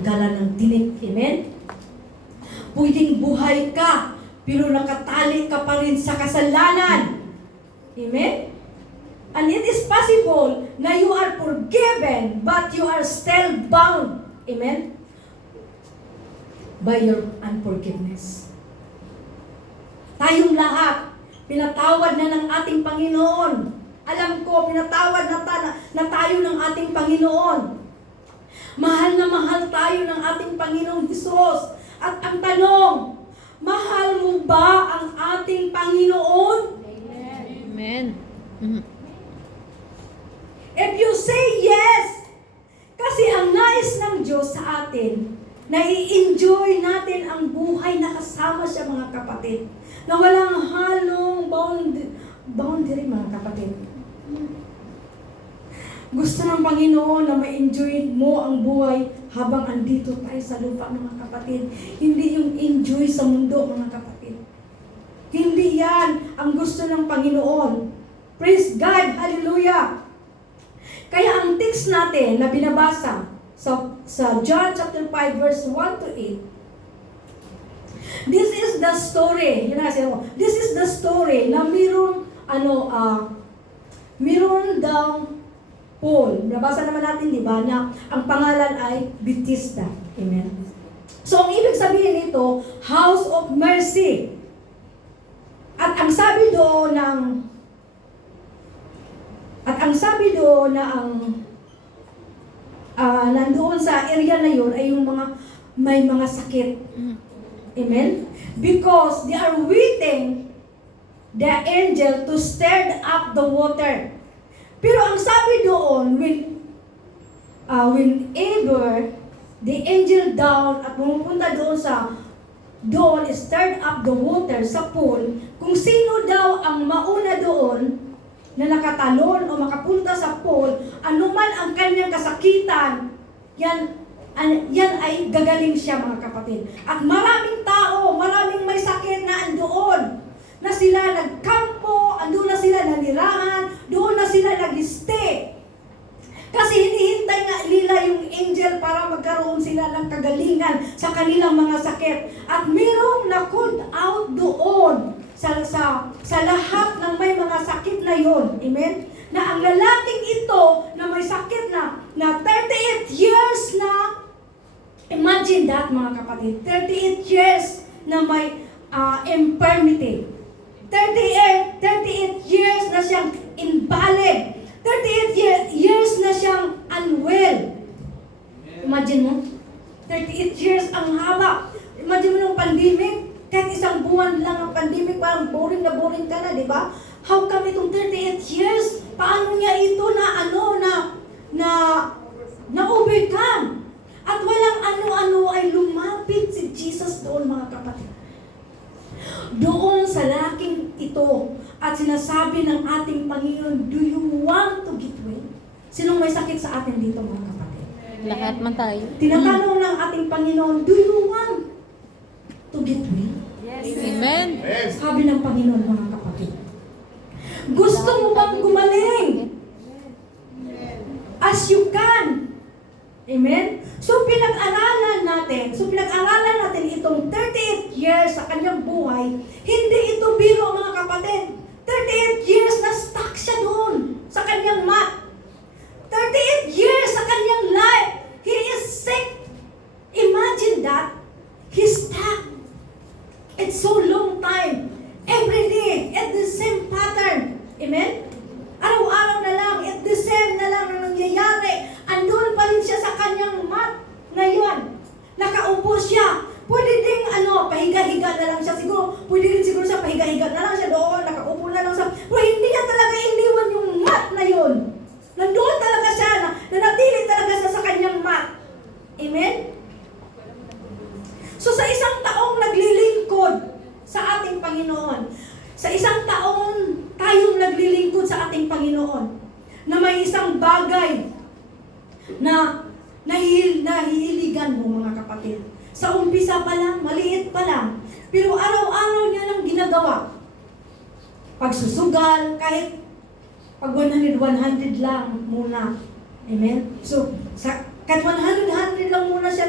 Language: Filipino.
tanggalan ng tinik. Amen? Pwedeng buhay ka, pero nakatali ka pa rin sa kasalanan. Amen? And it is possible na you are forgiven, but you are still bound. Amen? By your unforgiveness. Tayong lahat, pinatawad na ng ating Panginoon. Alam ko, pinatawad na tayo ng ating Panginoon. Mahal na mahal tayo ng ating Panginoong Hesus. At ang tanong, mahal mo ba ang ating Panginoon? Amen. Mhm. If you say yes, kasi ang nais ng Diyos sa atin, na i-enjoy natin ang buhay na kasama siya, mga kapatid, na walang halong boundary, mga kapatid. Gusto ng Panginoon na ma-enjoy mo ang buhay habang andito tayo sa lupa, mga kapatid. Hindi yung enjoy sa mundo, mga kapatid. Hindi yan ang gusto ng Panginoon. Praise God! Hallelujah! Kaya ang text natin na binabasa sa John chapter 5 verse 1 to 8, this is the story. Yun na kasi ako. This is the story na meron daw Paul. Nabasa naman natin, di ba, na ang pangalan ay Bethesda. Amen. So, ang ibig sabihin nito, House of Mercy. At ang sabi doon na nandoon sa area na yun ay yung may mga sakit. Amen? Because they are waiting the angel to stir up the water. Pero ang sabi doon, whenever the angel down at pumupunta doon stirred up the water sa pool, kung sino daw ang mauna doon na nakatalon o makapunta sa pool, anuman ang kanyang kasakitan, yan ay gagaling siya, mga kapatid. At maraming tao, maraming may sakit na andoon, na sila nagkampo, andoon na sila nanirahan, doon na sila nag-stay. Kasi hinihintay nga nila yung angel para magkaroon sila ng kagalingan sa kanilang mga sakit. At mayroong na-called out doon sa lahat ng may mga sakit na yon. Amen? Na ang lalaking ito na may sakit na 38 years na, imagine that, mga kapatid, 38 years na may infirmity. 38 years na siyang invalid. 38 years na siyang unwell. Imagine mo, 38 years ang haba. Imagine mo nung pandemic, kahit isang buwan lang ang pandemic, parang boring ka na, di ba? How come itong 38 years? Paano niya ito na overcome? At walang ano-ano ay lumapit si Jesus doon, mga kapatid. Doon sa laking ito, at sinasabi ng ating Panginoon, do you want to get well? Sinong may sakit sa atin dito, mga kapatid? Lahat man tayo. Tinatanong ng ating Panginoon, do you want to get well? Yes. Amen. Sabi ng Panginoon, mga kapatid, gusto mo bang gumaling? As you can. Amen? So pinag-aralan natin itong 38 years sa kanyang buhay. Hindi ito biro, mga kapatid. 38 years na stuck siya doon sa kanyang mat. 38 years sa kanyang life. He is sick. Imagine that. He's stuck. It's so long time. Every day, at the same pattern. Amen? Araw-araw na lang, at the same na lang na nangyayari. Andun pa rin siya sa kanyang mat. Ngayon, nakaupo siya. Pwede ding pahiga-higa na lang siya. Pwede rin siguro siya pahiga-higa na lang siya doon. Nakaupo na lang siya. Pero hindi niya talaga iniwan yung mat na yun. Nandoon talaga siya. Nanatili talaga siya sa kanyang mat. Amen? So sa isang taong naglilingkod sa ating Panginoon, sa isang taon tayong naglilingkod sa ating Panginoon, na may isang bagay na nahihiligan mo, mga kapatid. Sa umpisa pa lang, maliit pa lang, pero araw-araw niya lang ginagawa. Pagsusugal, kahit pag 100 lang muna. Amen? So, kahit 100 lang muna siya